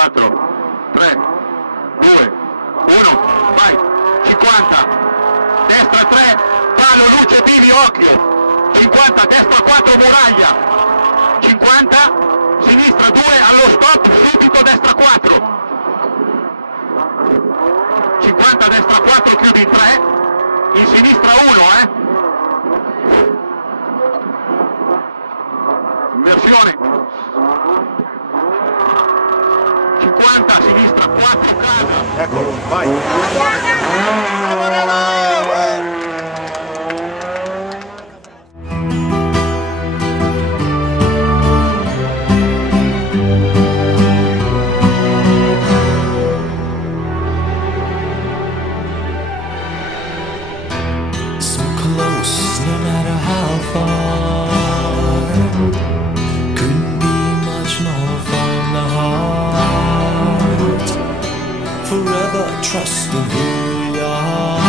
4, 3, 2, 1, vai, 50, destra 3, palo, luce, bivi, occhio, 50, destra 4, muraglia, 50, sinistra 2, allo stop, subito, destra 4, 50, destra 4, chiudi in 3, in sinistra 1, inversione, 50, sinistra 4, casa, eccolo, vai. So close, no matter how far. Couldn't be much more from the heart. Forever trusting who we are,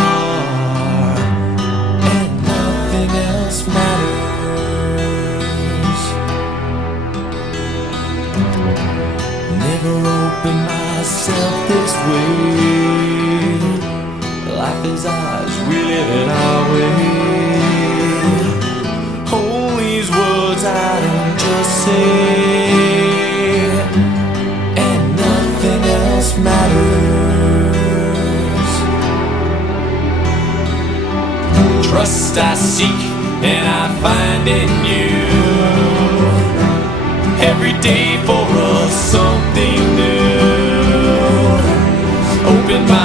and nothing else matters. Never open myself this way. Life is ours, we live it our way. Hold these words I just said, and nothing else matters. Trust I seek and I find in you. Every day for us something new. Open my